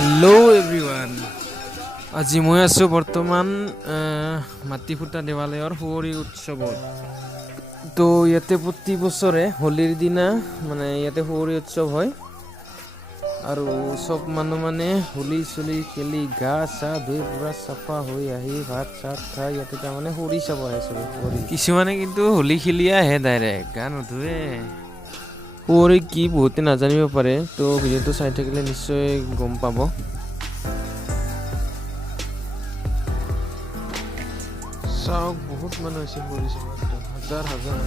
Hello' everyone. আজি মই আছোঁ বৰ্তমান মাটিফুটা দেৱালয়ৰ সুঁৱৰি উৎসৱত। তো ইয়াতে প্ৰতি বছৰে হোলীৰ দিনা মানে ইয়াতে সুঁৱৰি উৎসৱ হয় আৰু চব মানুহ মানে হোলী চলি খেলি গা চা ধুই পূৰা চাফা হৈ আহি ভাত চাত খাই ইয়াতে তাৰমানে সুঁৱৰি চাব আহে চবে। কিছুমানে কিন্তু হোলী খেলিয়ে আহে ডাইৰেক্ট, গা নুধুৱে। সুঁৱৰি কি বহুতে নাজানিব পাৰে, তো ভিডিঅ'টো চাই থাকিলে নিশ্চয় গম পাব। চাওক বহুত মানুহ হৈছে সুঁৱৰি চাব, হাজাৰ হাজাৰ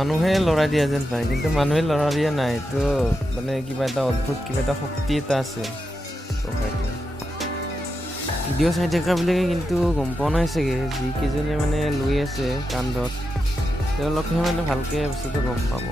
মানুহে লৰাই দিয়া যেন পায়, কিন্তু মানুহে লৰাই দিয়া নাই। তো মানে কিবা এটা অদ্ভুত কিবা এটা শক্তি এটা আছে। ভিডিঅ' চাই থকাবিলাকে কিন্তু গম পোৱা নাই চাগে, যিকেইজনে মানে লৈ আছে কান্ধত তেওঁলোকেহে মানে ভালকৈ বস্তুটো গম পাব।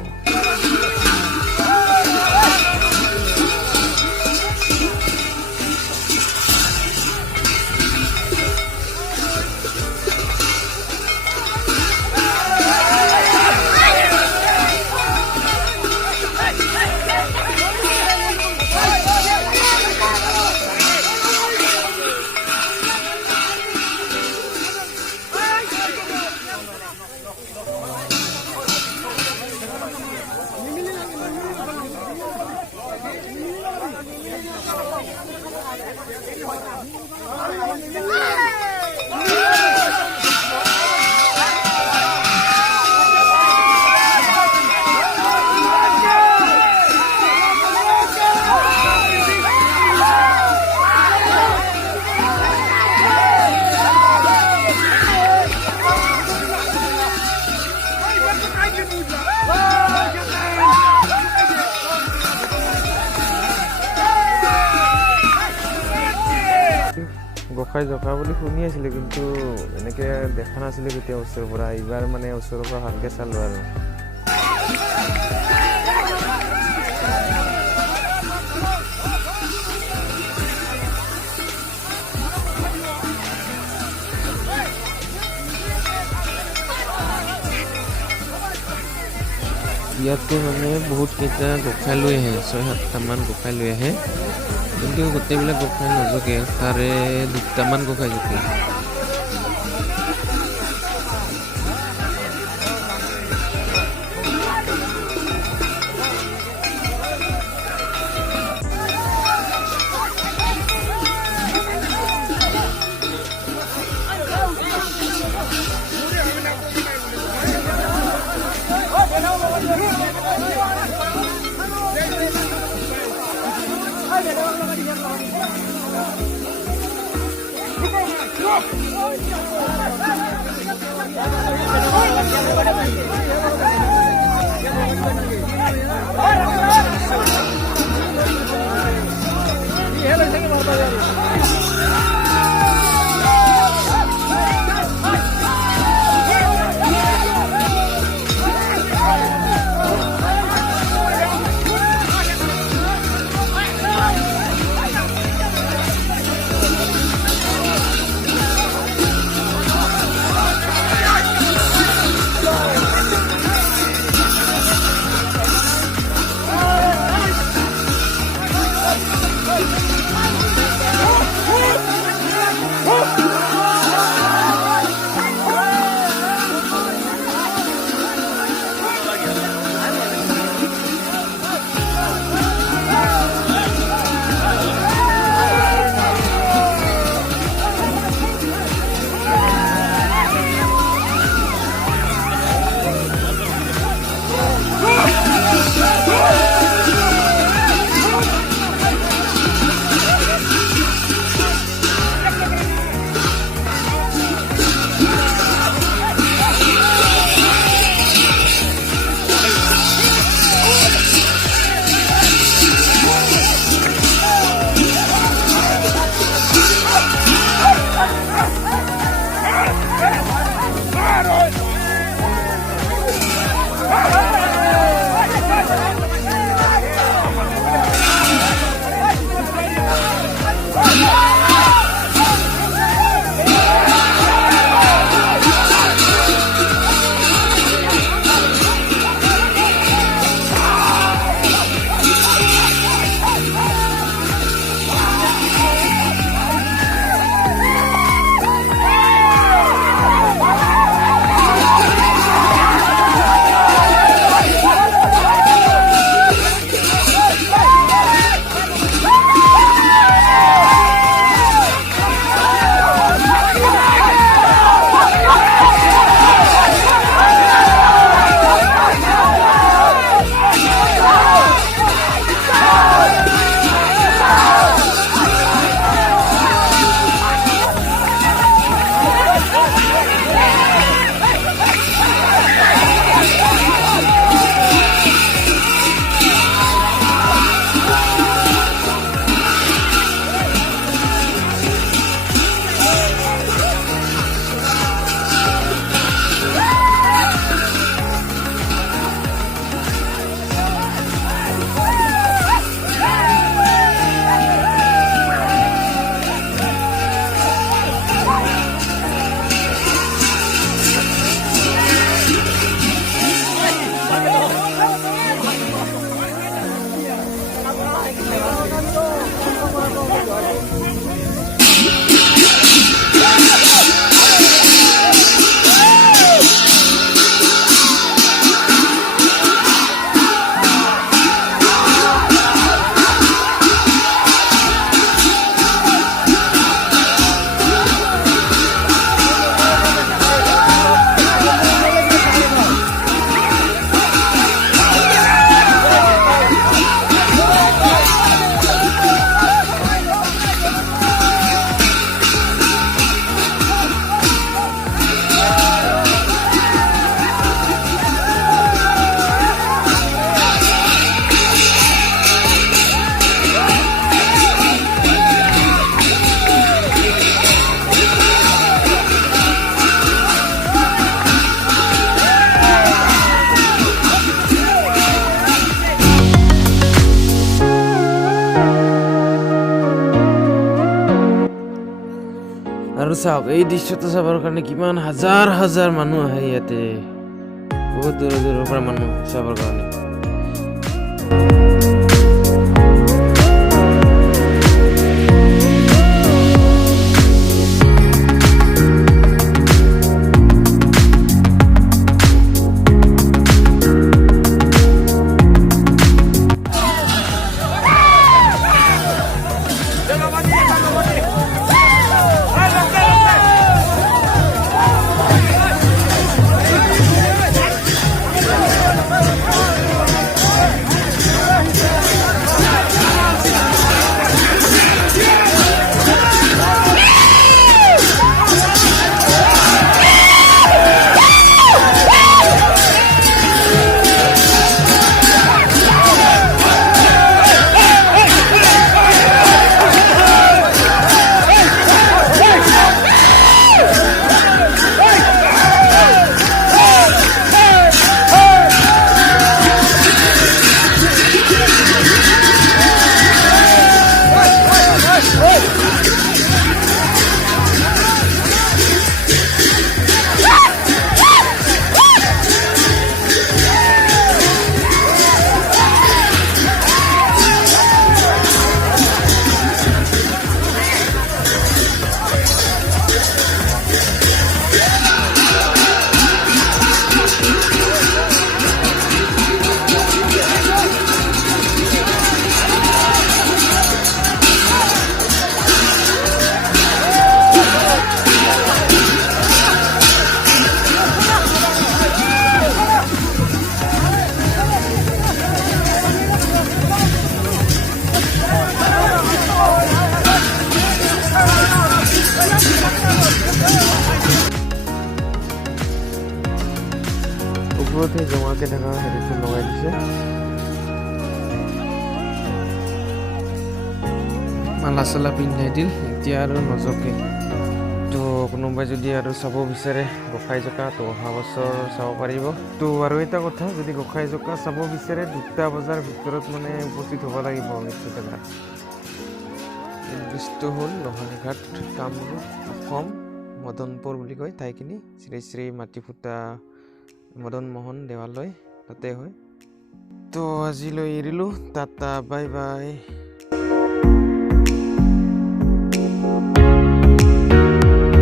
গোসাঁই জকা বুলি শুনি আছিলোঁ, কিন্তু এনেকৈ দেখা নাছিলোঁ কেতিয়া ওচৰৰ পৰা। এইবাৰ মানে ওচৰৰ পৰা ভালকৈ চালোঁ আৰু। ইয়াতে মানে বহুত কেইটা গোসাঁই লৈ আহে, 6-7টামান গোসাঁই লৈ আহে, কিন্তু গোটেইবিলাক গোসাঁই নজগে, তাৰে 2টামান গোসাঁই জগে। আৰু চাওক এই দৃশ্যটো চাবৰ কাৰণে কিমান হাজাৰ হাজাৰ মানুহ আহে ইয়াতে বহুত দূৰৰ দূৰৰ পৰা মানুহ চাবৰ কাৰণে ওপৰতে জমাকে থকা হেৰিটো লগাই দিছে মালা চালা পিন্ধাই দিল এতিয়া আৰু নজকে তো কোনোবাই যদি আৰু চাব বিচাৰে গোসাঁই জকা তো অহা বছৰ চাব পাৰিব তো আৰু এটা কথা যদি গোসাঁই জকা চাব বিচাৰে 2টা বজাৰ ভিতৰত মানে উপস্থিত হ'ব লাগিব এইটো জেগাত নিৰ্দিষ্ট হ'ল লোহানীঘাট কামৰূপ অসম মদনপুৰ বুলি কয় ঠাইখিনি শ্ৰী শ্ৰী মাটিফুটা মদন মোহন দেৱালয় তাতে হয় তো আজিলৈ এৰিলোঁ টাটা বাই বাই